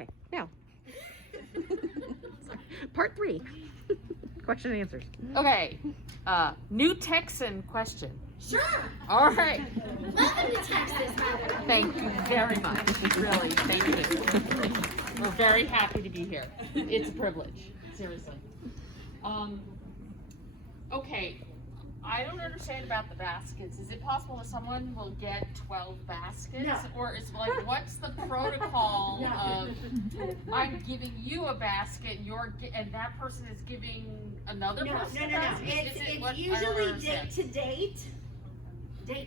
Okay, now. Part 3. Question and answers. Okay, new Texan question. Sure. All right. Welcome to Texas, Mother. Thank you very much. Really, thank you. We're very happy to be here. It's a privilege, seriously. Okay, I don't understand about the baskets. Is it possible that someone will get 12 baskets? No. Or is like, what's the protocol No. of I'm giving you a basket, and that person is giving another person a basket? It's usually date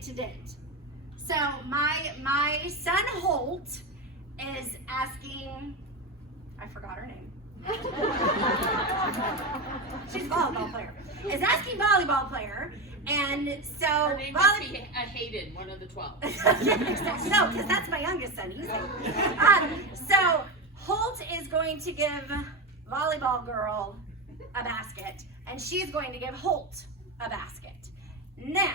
to date. So my son Holt is asking, I forgot her name. She's a volleyball player. Is asking volleyball player, and so Her name must be Hayden, one of the 12. No, because that's my youngest son. He's so Holt is going to give volleyball girl a basket, and she's going to give Holt a basket. Now,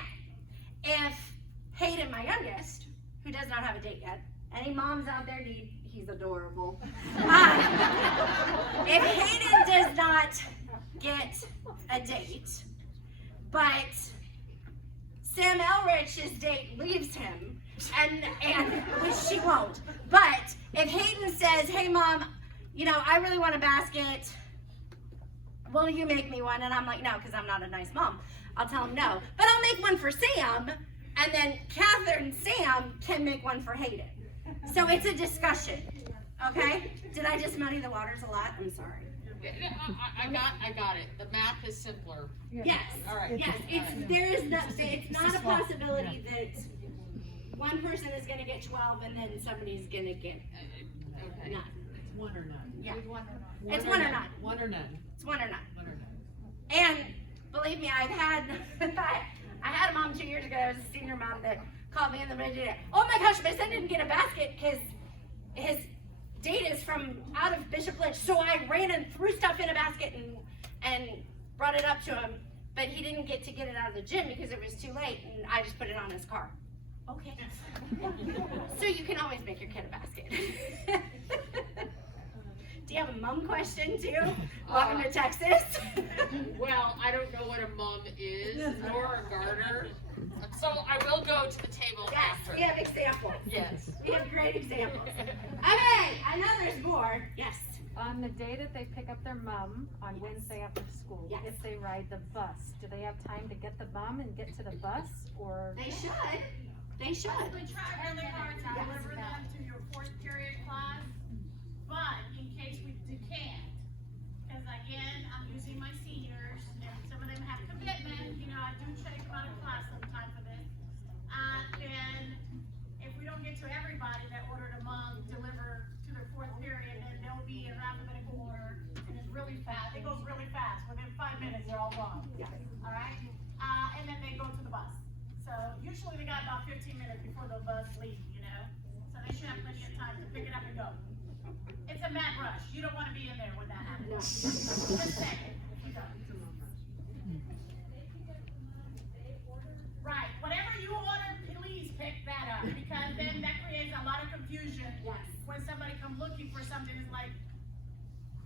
if Hayden, my youngest, who does not have a date yet, any moms out there need, he's adorable. If Hayden does not get a date, but Sam Elrich's date leaves him, and which she won't. But if Hayden says, "Hey mom, I really want a basket. Will you make me one?" And I'm like, "No, because I'm not a nice mom." I'll tell him no, but I'll make one for Sam, and then Catherine and Sam can make one for Hayden. So it's a discussion. Okay? Did I just muddy the waters a lot? I'm sorry. I got it. The math is simpler. Yes. All right. Yes. It's not a possibility that one person is going to get 12 and then somebody's going to get Okay. none. It's one or none. Yeah. It's one or none. One or none. It's one or none. One or none. And believe me, I had a mom 2 years ago. I was a senior mom that called me in the middle of the day. "Oh my gosh, my son didn't get a basket because his date is from out of Bishop Lynch." So I ran and threw stuff in a basket and brought it up to him, but he didn't get to get it out of the gym because it was too late, and I just put it on his car. Okay. So you can always make your kid a basket. Do you have a mom question too? Welcome to Texas. Well, I don't know what a mom is or a garter, so I will go to the table Yes, after. we have examples. Yes. We have great examples. Okay, I know there's more. Yes. On the day that they pick up their mom on Wednesday after school, Yes. if they ride the bus, do they have time to get the mom and get to the bus, or? They should. They should. We try really hard to deliver them to your fourth period class, but in case we can't, because again, I'm using my seniors, and some of them have commitment, I do take them out of class sometime for this. Then if we don't get to everybody that ordered a mom deliver to their fourth period, then they'll be in alphabetical order, and it's really fast. It goes really fast. Within 5 minutes, they're all gone. Yeah. All right? And then they go to the bus. So usually they got about 15 minutes before the bus leaves, So they should have plenty of time to pick it up and go. It's a mad rush. You don't want to be in there when that happens. No. Just saying. Right. Whatever you order, please pick that up, because then that creates a lot of confusion. Yes. When somebody comes looking for something, it's like,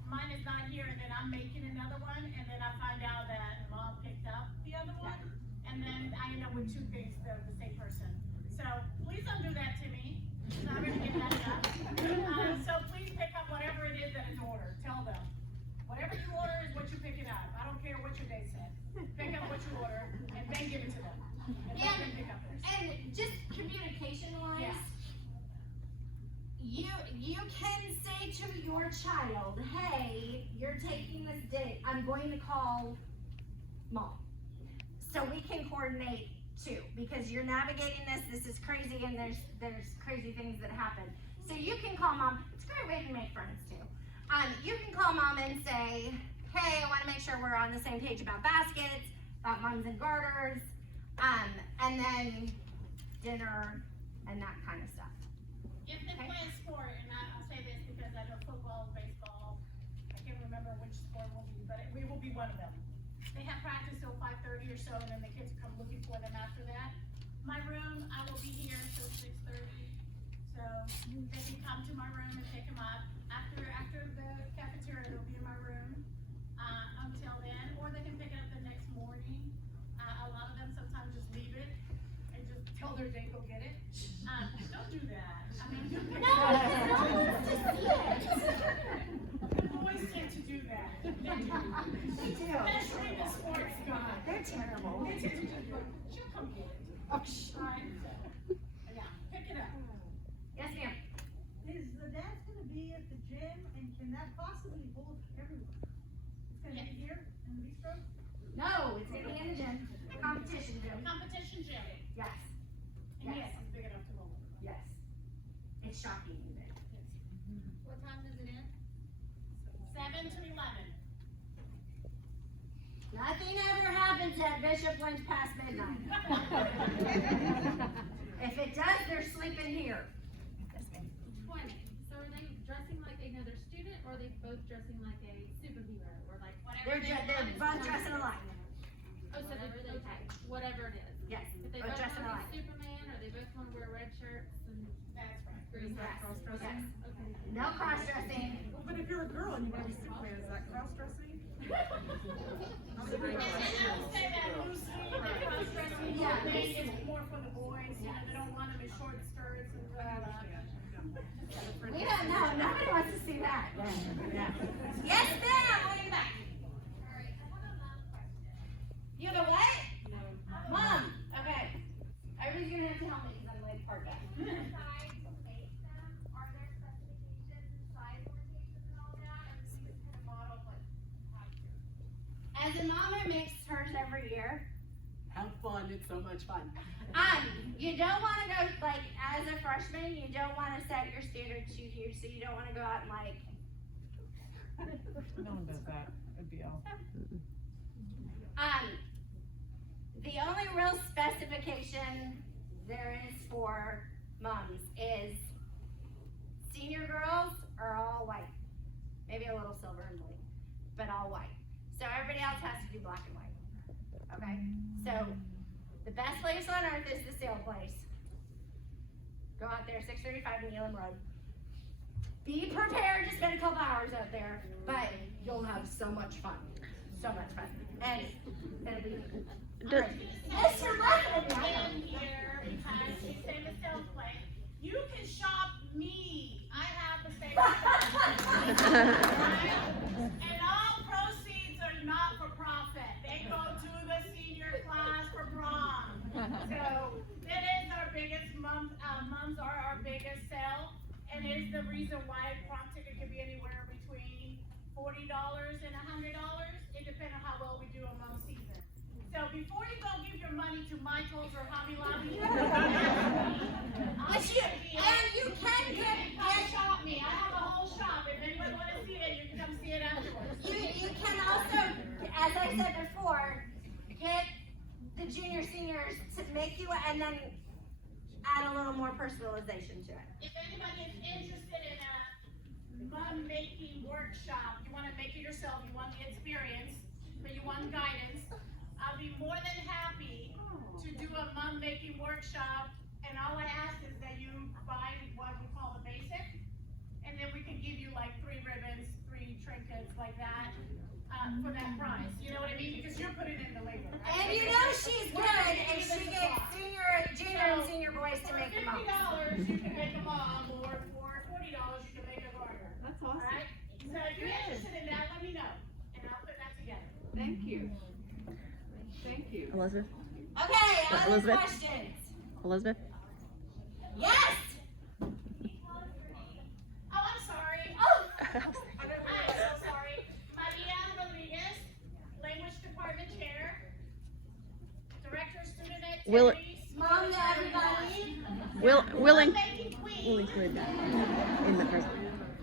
mine is not here, and then I'm making another one, and then I find out that mom picked up the other one, and then I end up with two things, the same person. So please don't do that to me. So I'm gonna get that up. So please pick up whatever it is that is ordered. Tell them. Whatever you order is what you're picking up. I don't care what your day said. Pick up what you order and then give it to them. And let them pick up theirs. And just communication wise, you can say to your child, "Hey, you're taking this date. I'm going to call mom." So we can coordinate too, because you're navigating this. This is crazy, and there's crazy things that happen. So you can call mom. It's a great way to make friends too. You can call mom and say, "Hey, I want to make sure we're on the same page about baskets, about mums and garters, and then dinner and that kind of stuff." If they play a sport, and I'll say this because I know football, baseball, I can't remember which sport will be, but we will be one of them. They have practice till 5:30 or so, and then the kids come looking for them after that. My room, I will be here till 6:30, so they can come to my room and pick them up. After And can that possibly hold everyone? It's gonna be here in the bistro? No, it's gonna be in the gym, competition gym. Competition gym. Yes, And yes, it's big enough to hold. yes. It's shockingly big. What time does it end? 7 to 11. Nothing ever happens at Bishop Lynch past midnight. If it does, they're sleeping here. 20. So are they dressing like another student, or are they both dressing like a superhero, or like whatever? They're both dressing alike. Oh, so they're okay, whatever it is. Yes, If they both both dressing want to alike. be Superman, or they both want to wear red shirts and That's right. green Yes, cross dressing. yes. Okay. No cross dressing. Well, but if you're a girl and you want to be Superman, is that cross-dressing? And I would say that loosely, that cross-dressing Yeah. thing is more for the boys, you know, they don't want them in short skirts and blah, blah, blah. We don't know, nobody wants to see that. Yes, ma'am, way in the back. You have a what? Mom, okay. Everybody's gonna have to help me because I'm late part back. As a mom who makes hers every year, Have fun, it's so much fun. you don't want to go, like, as a freshman, you don't want to set your standards too huge, so you don't want to go out and, like, No one does that, it'd be all. the only real specification there is for moms is senior girls are all white. Maybe a little silver and blue, but all white. So everybody else has to do black and white. Okay? So the best place on earth is the sale place. Go out there, 635 Neelam Road. Be prepared to spend a couple hours out there, but you'll have so much fun. So much fun. And it'll be great. Yes, you're laughing at me. I know. In here, because she's in the sales place, you can shop me, I have the same stuff. And all proceeds are not for profit, they go to the senior class for prom. So, it is our biggest, mums are our biggest sale, and it is the reason why prom ticket can be anywhere between $40 and $100, it depends on how well we do on mom season. So before you go give your money to Michael's or Hobby Lobby, But you can come shop me, I have a whole shop, if anybody wanna see it, you can come see it afterwards. you can also, as I said before, get the junior seniors to make you, and then add a little more personalization to it. If anybody is interested in a mom making workshop, you wanna make it yourself, you want the experience, but you want guidance, I'll be more than happy to do a mom making workshop, and all I ask is that you buy what we call the basic, and then we can give you like 3 ribbons, 3 trinkets like that, for that price, you know what I mean, because you're putting in the labor. Right? And you know she's good, and she gets junior and senior boys to make them up. $50 you can make a mom, or for $40 you can make a garter. That's awesome. Alright? So if you're interested in that, let me know, and I'll put that together. Thank you. Thank you. Elizabeth? Okay, other Elizabeth? questions? Elizabeth? Yes! Oh, I'm sorry. Oh! I'm so sorry. Maria Rodriguez, Language Department Chair, Director of Student Will- Activities. Mom to everybody. Willing. Making Queen. We'll include that in the present.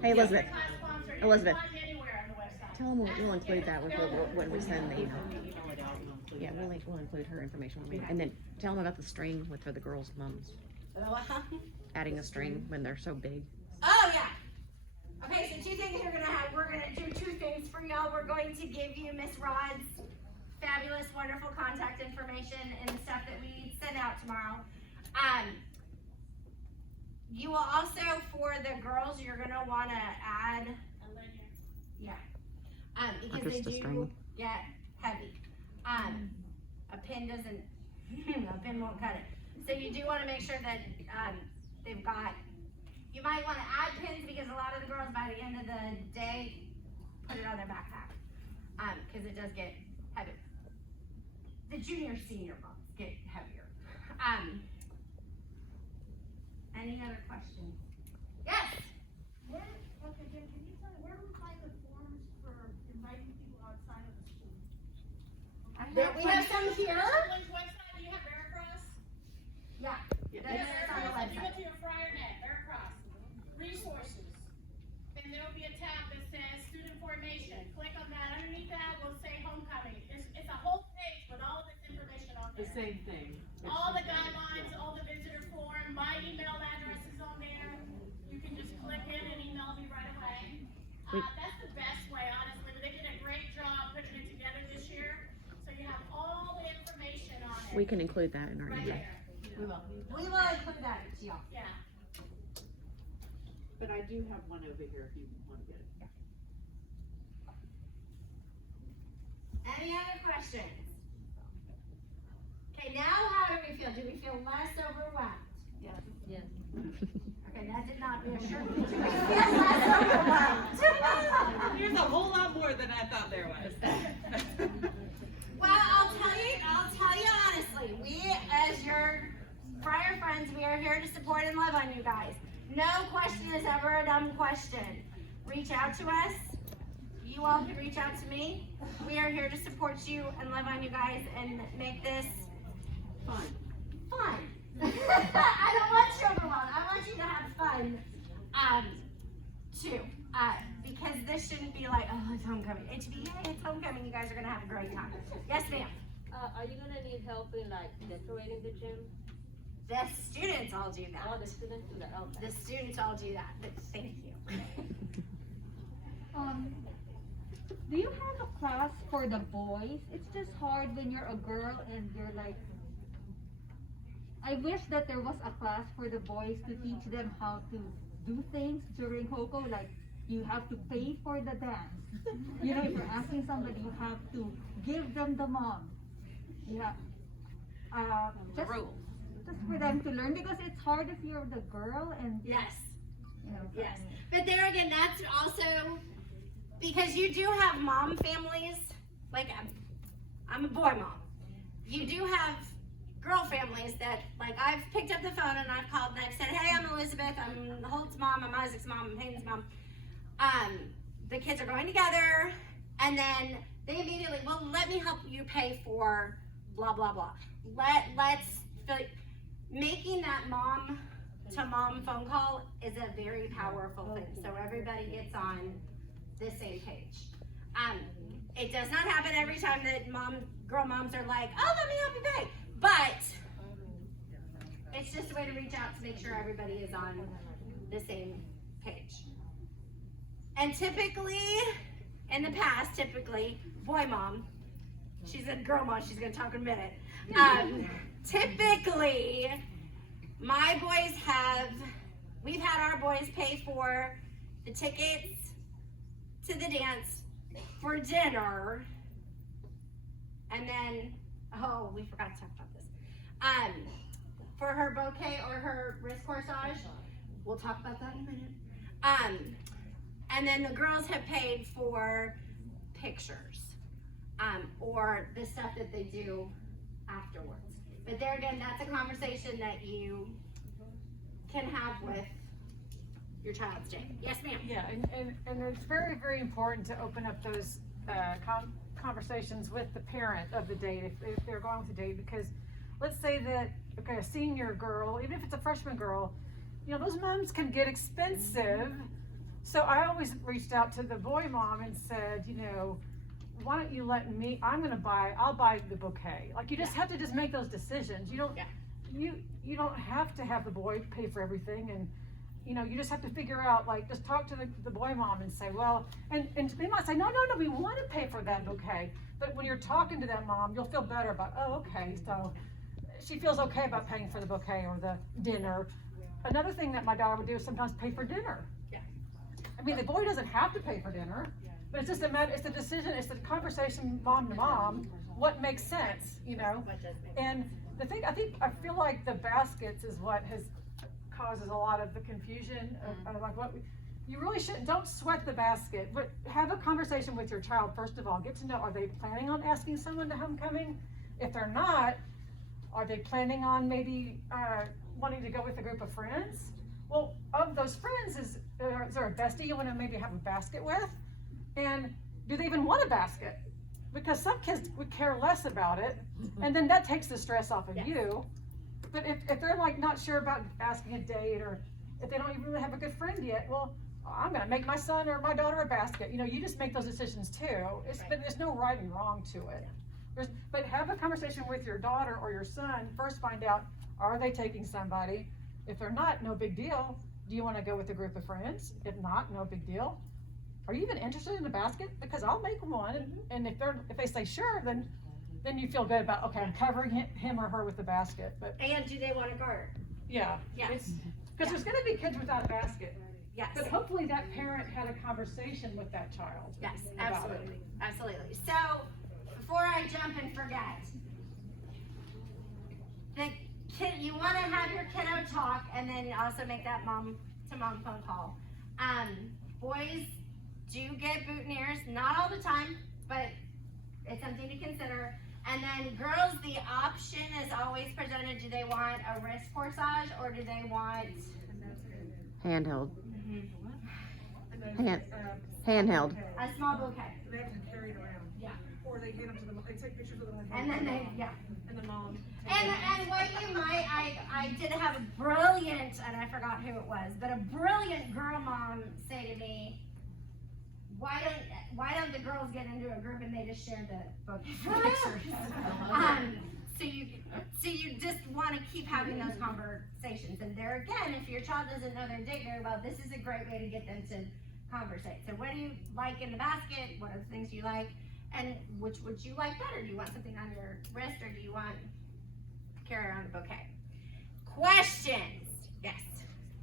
Hey, Elizabeth. Class sponsor. You Elizabeth. can find me anywhere on the website. Tell them we'll include that when we send the email. Yeah, we'll include her information on me. And then tell them about the string for the girls' mums. Adding a string when they're so big. Oh, yeah. Okay, so 2 things we're gonna do 2 things for y'all. We're going to give you Miss Rod's fabulous, wonderful contact information and the stuff that we send out tomorrow. You will also, for the girls, you're gonna wanna add, because they Just a do string. get heavy. A pin doesn't, a pin won't cut it. So you do wanna make sure that, they've got, you might wanna add pins because a lot of the girls by the end of the day put it on their backpack. Cause it does get heavy. The senior moms get heavier. Any other questions? Yes? Can you tell me, where here. Link website, do you have Veracross? Yeah. Yeah, It's on the Veracross, if you go website. to your Friar net, Veracross, resources. Then there'll be a tab that says student formation. Click on that. Underneath that will say homecoming. It's a whole page with all this information on The there. same thing. All the guidelines, all the visitor form, my email address is on there. You can just click in and email me right away. That's the best way, honestly, but they did a great job putting it together this year. So you have all the information on it. We can include that in our Right email. there. We will include that to y'all. Yeah. But I do have one over here if you want to get it. Any other questions? Okay, now how do we feel? Do we feel less overwhelmed? Yes. Okay, that did not reassure me. Do we feel less overwhelmed? There's a whole lot more than I thought there was. Well, I'll tell you honestly, we as your Friar friends, we are here to support and love on you guys. No question is ever a dumb question. Reach out to us. You all can reach out to me. We are here to support you and love on you guys and make this Fun. fun. I don't want you overwhelmed. I want you to have fun, too. Because this shouldn't be like, oh, it's homecoming. It should be, hey, it's homecoming. You guys are gonna have a great time. Yes, ma'am. Are you gonna need help in like decorating the gym? The students all do Oh, that. the students do that, okay. The students all do that. But thank you. Do you have a class for the boys? It's just hard when you're a girl and you're like, I wish that there was a class for the boys to teach them how to do things during Hoco, like you have to pay for the dance. You know, if you're asking somebody, you have to give them the mom. Yeah. Just for them to learn, because it's hard if you're the girl and, Yes. you know. Yes. But there again, that's also because you do have mom families. Like I'm a boy mom. You do have girl families that, like, I've picked up the phone and I've called and I've said, hey, I'm Elizabeth, I'm Holt's mom, I'm Isaac's mom, I'm Hayden's mom. The kids are going together, and then they immediately, well, let me help you pay for blah blah blah. Making that mom to mom phone call is a very powerful thing. So everybody gets on the same page. It does not happen every time that girl moms are like, oh, let me help you pay. But it's just a way to reach out to make sure everybody is on the same page. And typically, in the past, boy mom, she's a girl mom, she's gonna talk in a minute. Typically, we've had our boys pay for the tickets to the dance, for dinner, and then, oh, we forgot to talk about this. For her bouquet or her wrist corsage, we'll talk about that in a minute. And then the girls have paid for pictures, or the stuff that they do afterwards. But there again, that's a conversation that you can have with your child's day. Yes, ma'am. Yeah, and it's very, very important to open up those conversations with the parent of the date, if they're going with the date, because let's say that, okay, a senior girl, even if it's a freshman girl, you know, those moms can get expensive. So I always reached out to the boy mom and said, you know, why don't you let me, I'll buy the bouquet. Like, you just have to just make those decisions. You don't, you don't have to have the boy pay for everything, and you know, you just have to figure out, like, just talk to the boy mom and say, well, and they might say, no, we want to pay for that bouquet. But when you're talking to that mom, you'll feel better about, oh, okay, so she feels okay about paying for the bouquet or the dinner. Another thing that my daughter would do is sometimes pay for dinner. Yeah. I mean, the boy doesn't have to pay for dinner, but it's just a matter, it's a decision, it's a conversation mom to mom, what makes sense, you know? And the thing, I feel like the baskets is what causes a lot of the confusion of like what you really don't sweat the basket, but have a conversation with your child first of all. Get to know, are they planning on asking someone to homecoming? If they're not, are they planning on maybe wanting to go with a group of friends? Well, of those friends, is there a bestie you want to maybe have a basket with? And do they even want a basket? because some kids would care less about it, and then that takes the stress off of you. But if they're like not sure about asking a date, or if they don't even really have a good friend yet, well, I'm gonna make my son or my daughter a basket. You know, you just make those decisions too. But there's no right and wrong to it. But have a conversation with your daughter or your son. First, find out, are they taking somebody? If they're not, no big deal. Do you want to go with a group of friends? If not, no big deal. Are you even interested in a basket? Because I'll make one, and if they say sure, then you feel good about, okay, I'm covering him or her with the basket. But And do they want a garter? yeah, Yes. because there's going to be kids without a basket. Yes. But hopefully that parent had a conversation with that child. Yes, about absolutely, it. absolutely. So, before I jump and forget, the kid, you want to have your kiddo talk, and then also make that mom-to-mom phone call. Boys do get boutonnieres, not all the time, but it's something to consider. And then girls, the option is always presented. Do they want a wrist corsage, or do they want Handheld. Handheld. a small bouquet? They have to carry it around. Yeah. Or they hand them to them, they take pictures of them. And then they, yeah. And the mom. And what you might, I did have a brilliant, and I forgot who it was, but a brilliant girl mom say to me, why don't the girls get into a group and they just share the book pictures? So you just want to keep having those conversations. And there again, if your child doesn't know their date very well, this is a great way to get them to conversate. So what do you like in the basket? What are the things you like? And which would you like better? Do you want something on your wrist, or do you want to carry around a bouquet? Questions? Yes.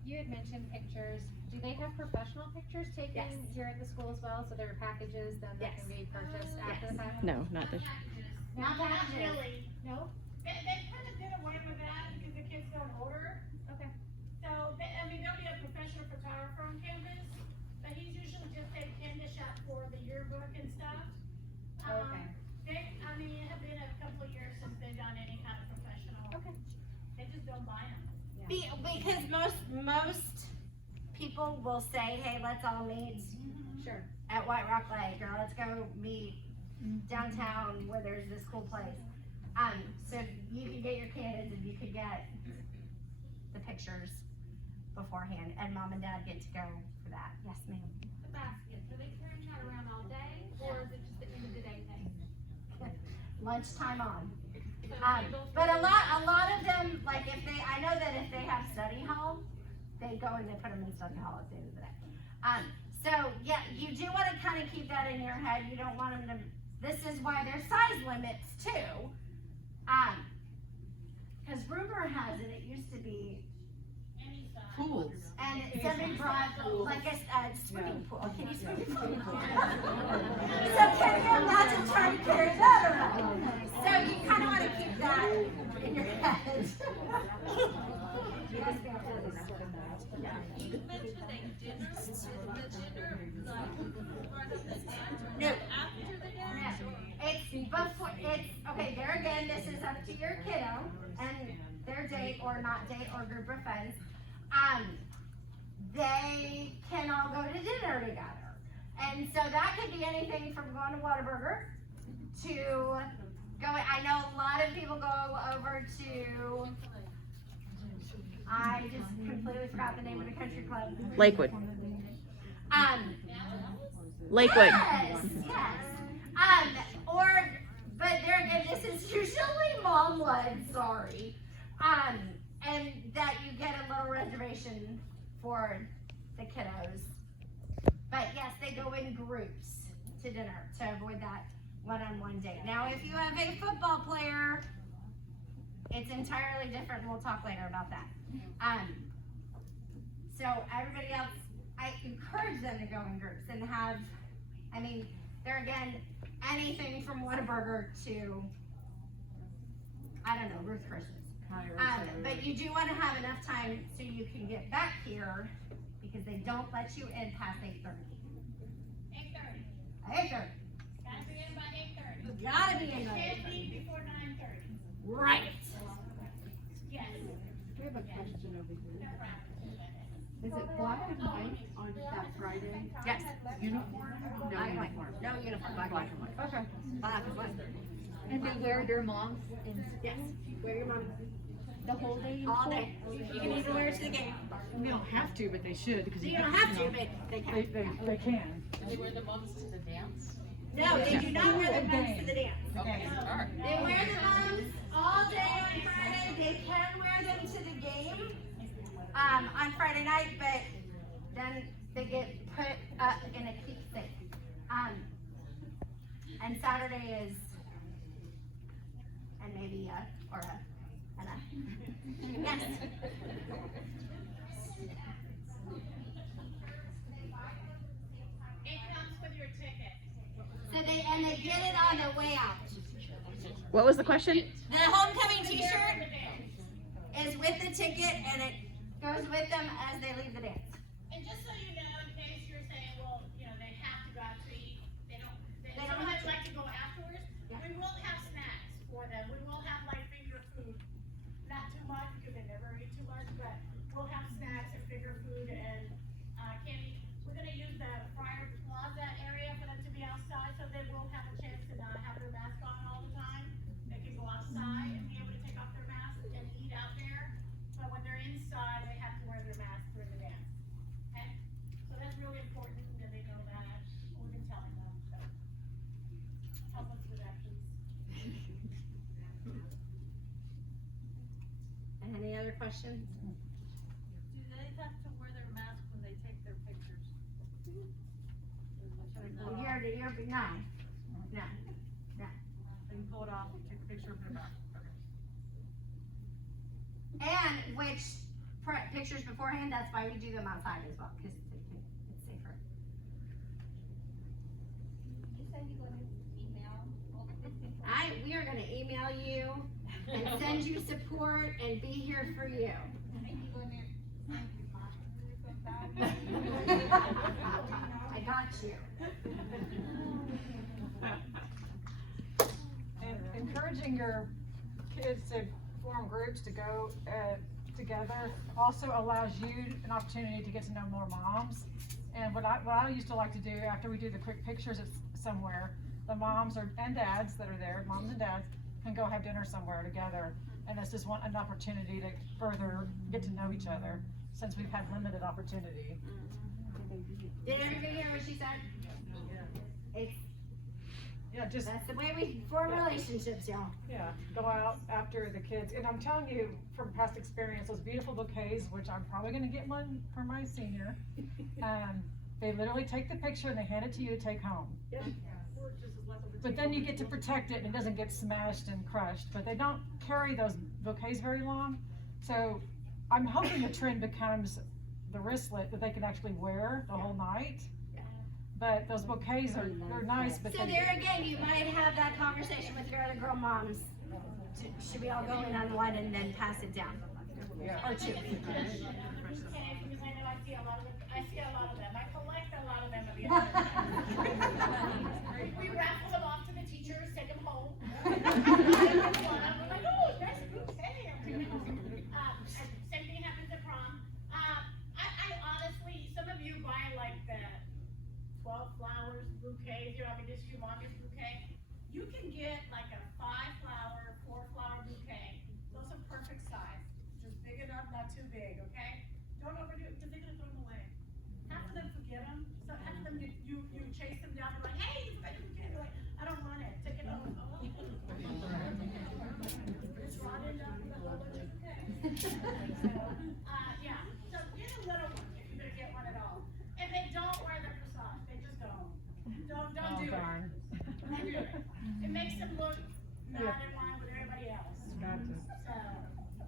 You had mentioned pictures. Do they have professional pictures taken Yes. here at the school as well? So there are packages then that Yes. can be purchased after the fact? No, not this. Not Not packages. really. No? They kind of did away with that because the kids got older. Okay. So, there'll be a professional photographer on campus, but he's usually just taking the shot for the yearbook and stuff. Okay. It have been a couple of years since they've done any kind of professional. Okay. They just don't buy them. Because most people will say, hey, let's all meet Sure. at White Rock Lake, or let's go meet downtown where there's this cool place. So you could get your candidates, and you could get the pictures beforehand, and mom and dad get to go for that. Yes, ma'am. The basket, are they carrying that around all day, or is it just the end of the day thing? Lunchtime on. So tables But a for- lot of them, like I know that if they have study hall, they go and they put them in study hall at the end of the day. So yeah, you do want to kind of keep that in your head. You don't want them to. This is why there's size limits too. Because rumor has it, it used to be, Any size. Pools. and somebody brought like a swimming pool. Can you swim in a swimming pool? So can you imagine trying to carry that around? So you kind of want to keep that in your head. Yes, ma'am. You mentioned a dinner, is the dinner like part of the day? No. After the dinner? Okay, there again, this is up to your kiddo and their date or not date or group of friends. They can all go to dinner together. And so that could be anything from going to Whataburger to going, I know a lot of people go over to, I just completely forgot the name of the country club. Lakewood. Lakewood. Yes, yes. But there again, this is usually mom-led, sorry. And that you get a little reservation for the kiddos. But yes, they go in groups to dinner to avoid that one-on-one date. Now, if you have a football player, it's entirely different. We'll talk later about that. So everybody else, I encourage them to go in groups and have, there again, anything from Whataburger to, I don't know, Ruth Chris's. But you do want to have enough time so you can get back here because they don't let you in past 8:30. 8:30. 8:30. Gotta be in by 8:30. Gotta be in by Can't 8:30. leave before 9:30. Right. Yes. We have a question over here. Is it black and white on that Friday? Yes. Uniform? No uniform. No uniform. Black and white. Okay. Black and white. And they wear their moms in Yes. Wear your mom the whole day? all day. You can even wear it to the game. You don't have to, but they should, because You don't have to, but they can. they can. Do they wear the mums to the dance? No, they do not wear the mums to the dance. Okay, all right. They wear the mums all day on Friday. They can wear them to the game on Friday night, but then they get put up in a keepsake. And Saturday is, and maybe or a, and a. Yes. It comes with your ticket. So they get it on the way out. What was the question? The homecoming T-shirt is with the ticket, and it goes with them as they leave the dance. And just so you know, in case you're saying, well, you know, they have to go out to eat, they don't have to. like to go afterwards. Yeah. We will have snacks for them. We will have like finger food. Not too much because they never eat too much, but we'll have snacks and finger food and candy. We're gonna use the Friar Plaza area for them to be outside, so they will have a chance to not have their mask on all the time. They can go outside and be able to take off their mask and eat out there. But when they're inside, they have to wear their mask during the dance. Okay? So that's really important that they know that. We've been telling them, so. Help us with that, please. Any other questions? Do they have to wear their mask when they take their pictures? No. They can pull it off, take a picture of their back. And which pictures beforehand, that's why we do them outside as well, because it's safer. You said you're gonna email all the pictures. We are gonna email you and send you support and be here for you. I got you. And encouraging your kids to form groups to go together also allows you an opportunity to get to know more moms. And what I used to like to do after we do the quick pictures at somewhere, the moms and dads that are there, moms and dads, can go have dinner somewhere together. And it's just an opportunity to further get to know each other, since we've had limited opportunity. Did everybody hear what she said? That's the way we form relationships, y'all. Yeah, go out after the kids, and I'm telling you from past experience, those beautiful bouquets, which I'm probably gonna get one for my senior, they literally take the picture and they hand it to you to take home. But then you get to protect it and it doesn't get smashed and crushed, but they don't carry those bouquets very long. So I'm hoping the trend becomes the wristlet that they can actually wear the whole night. But those bouquets they're nice, but So there again, you might have that conversation with your other girl moms. Should we all go in on one and then pass it down? Or two? Because I know I see a lot of them. I collect a lot of them at the end of the day. We raffle them off to the teachers, take them home. I'm like, oh, that's bouquet. Same thing happens at prom. I honestly, some of you buy like the 12 flowers bouquets, you know, I mean, this is your mommy's bouquet. You can get like a 5-flower, 4-flower bouquet. Those are perfect size. Just big enough, not too big, okay? Don't overdo it, because they're gonna throw them away. Half of them forget them, so half of them you chase them down and like, hey, you forgot your bouquet. They're like, I don't want it, take it home. It's rotted up with a whole bunch of bouquets. So, yeah, so get a little one if you're gonna get one at all. And they don't wear their corsage, they just don't. Don't do it. darn. Don't do it. It makes them look not in line with everybody else. Gotcha. So,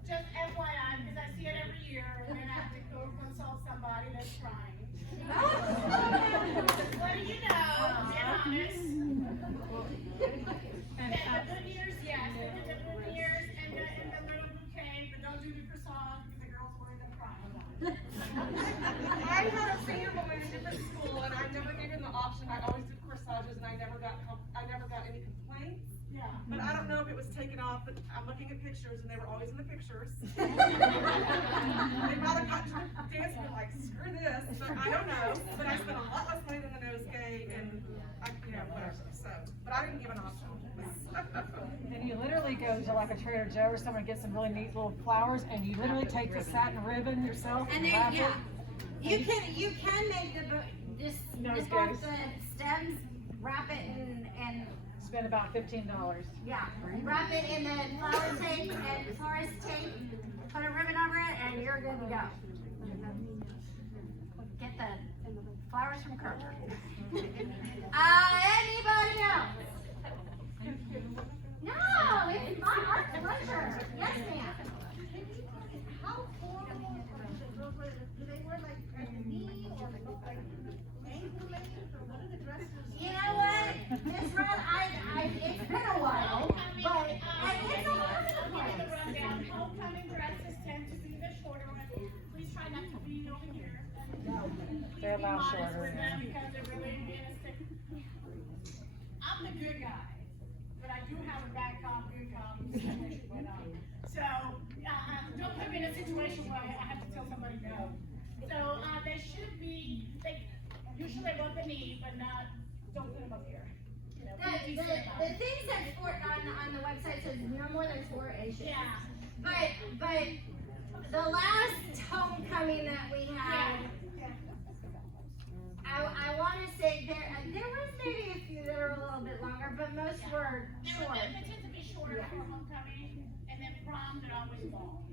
just FYI, because I see it every year, and then I have to go consult somebody that's crying. What do you know? Be honest. And the good years, yes, they do the good years and the little bouquet, but don't do the corsage because the girls wear them crying. I had a senior boy in a different school, and I never gave him the option. I always did corsages, and I never got any complaints. Yeah. but I don't know if it was taken off, but I'm looking at pictures and they were always in the pictures. They might have got dancing and like, screw this, but I don't know. But I spent a lot less money than the nosegay and I, whatever, so, but I didn't give an option. And you literally go to like a Trader Joe or somewhere and get some really neat little flowers, and you literally take the satin ribbon yourself And and then, wrap yeah, it. you can make just Nose nip off goes. the stems, wrap it and Spend about $15. yeah, wrap it in the flower tape and forest tape, put a ribbon over it, and you're good to go. Get the flowers from Kroger. Anybody else? No, it's my pleasure. Yes, ma'am. How formal are the girls? Do they wear like a knee or like ankle length or what are the dresses? You know what, Miss Rudd, it's been a while, but it's all over the place. Rundown, homecoming dresses tend to be the shorter ones. Please try not to be over here. They're a lot Be modest shorter, with yeah. them because they're really innocent. I'm the good guy, but I do have a bad cop, good cop situation going on. So, don't put me in a situation where I have to tell somebody no. So, they should be, usually above the knee, but not, don't put them up here. You know, be decent about The it. things that on the website says no more than 4 inches. Yeah. But the last homecoming that we had, I want to say there was maybe a few that were a little bit longer, but most were short. They tend to be shorter for homecoming, and then prom, they're always long.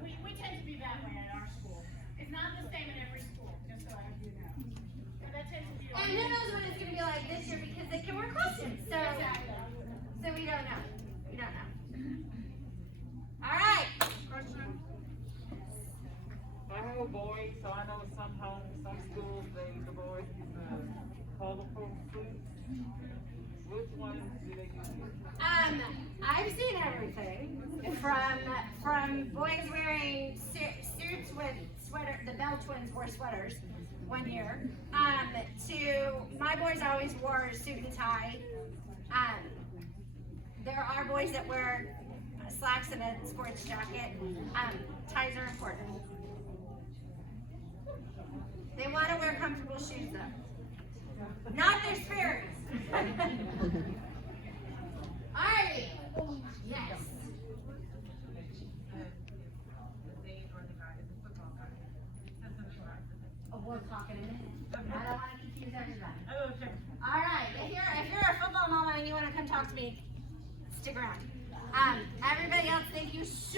We tend to be that way at our school. It's not the same in every school, just so you know. But that tends to be. And who knows what it's going to be like this year because they can wear costumes. So we don't know. We don't know. All right. I have a boy, so I know some homes, some schools, the boys use colorful suits. Which ones do they use? I've seen everything from boys wearing suits with sweater. The Bell twins wore sweaters one year. To my boys always wore a suit and tie. There are boys that wear slacks and a sports jacket. Ties are important. They want to wear comfortable shoes though. Not their Sperry's. Alrighty. Yes. Oh, we'll talk in a minute. I don't want to confuse everybody. Alright, if you're a football mama and you want to come talk to me, stick around. Everybody else, thank you so